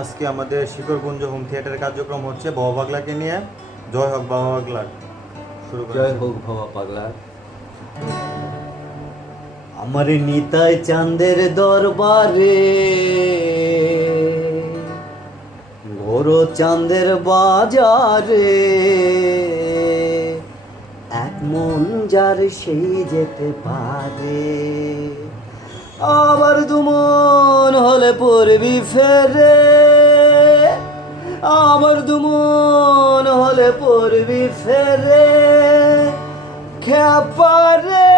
আজকে আমাদের শিকরকুঞ্জ হোম থিয়েটারের কার্যক্রম হচ্ছে বাবা পাগলাকে নিয়ে। জয় হোক বাবা পাগলার। শুরু করি। জয় হোক বাবা পাগলার। আমার নিতাই চাঁদের দরবারে ঘোর চাঁদের বাজারে এক মন যার সেই যেতে পারে, আবার দুমন হলে পড়বি ফেরে, আবার দুমন হলে পড়বি ফেরে খেপারে।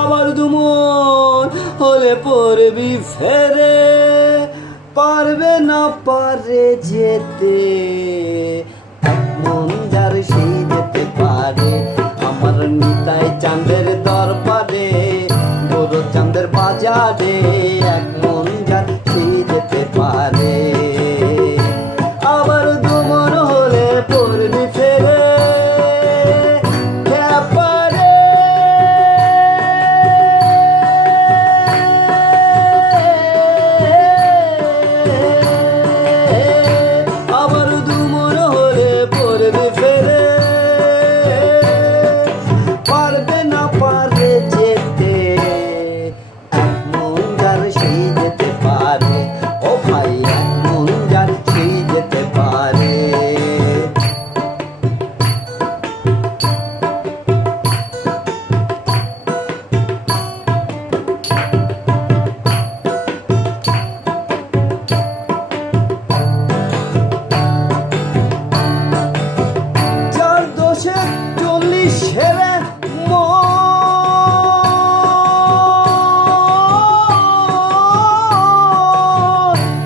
আবার দুমন হলে পড়বি ফেরে, পারবে না পারে যেতে এক মন যার সেই যেতে পারে। আমার নিতাই চাঁদের দরবারে গোর চাঁদের বাজারে এক মন যার সেই যেতে পারে, আবার দুমন হলে পড়বি ফেরে খেপারে। আবার দুমন হলে পড়বি ফেরে, পারবে না পারে যেতে এক মন যার সেই যেতে পারে। ও ভাই এক মন যার সেই যেতে পারে। যার দোষে 40 সেরে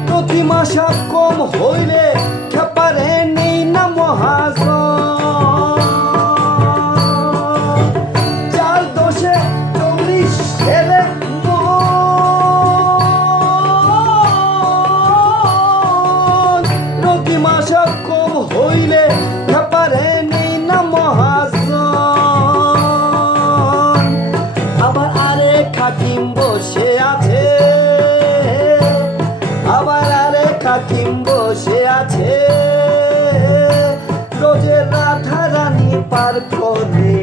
প্রতি মাসা কম হইলে খেপারে নেই না মহাজন। যার দোষে 40 সেরে প্রতি মাসা কম হইলে খেপারে নেই না মহাজন। আবার আরেক হাকিম বসে আছে, আবার আরেক হাকিম বসে আছে, রোজের রাধা রানী পার করে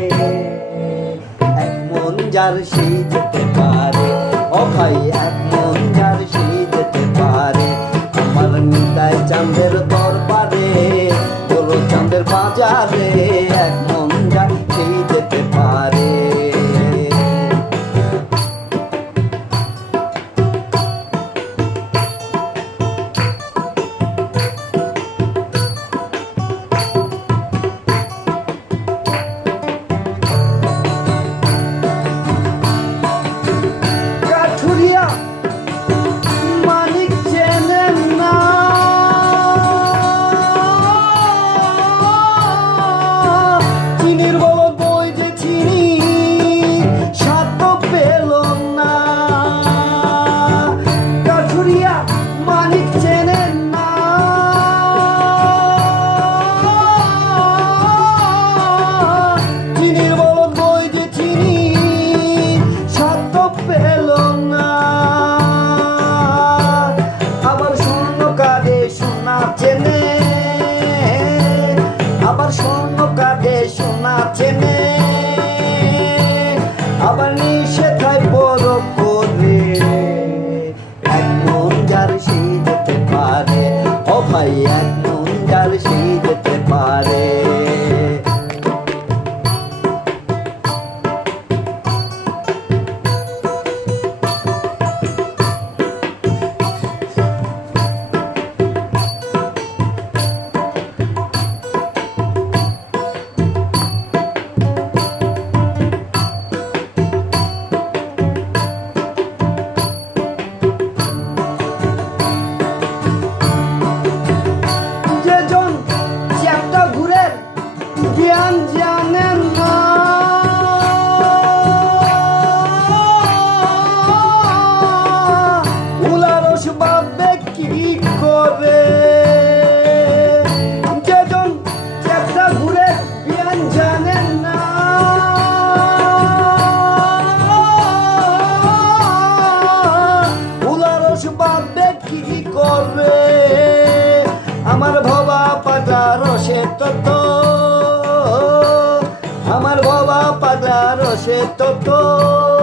এক মন যার সেই যেতে পারে। ও ভাই এক মন যার সেই যেতে পারে। আমার নিতাই চাঁদের দরবারে গোর চাঁদের বাজারে এক মন যার সেই যেতে পারে। কাঠুরিয়া মানিক চেনেন না, চিনির বলদ বই যে চিনি স্বাদ তো পেল না। কাঠুরিয়া মানিক চেনেন না, চিনির বলদ বই যে চিনি স্বাদ তো পেল না। আবার স্বর্ণ কাঁধে সোনা চেনে, আবার স্বর্ণ কাঁধে সোনা চেনে, আবার নিষেধায় বড় করে এক মন যার সেই যেতে পারে। ও ভাই এক মন যার সেই যেতে পারে। যখন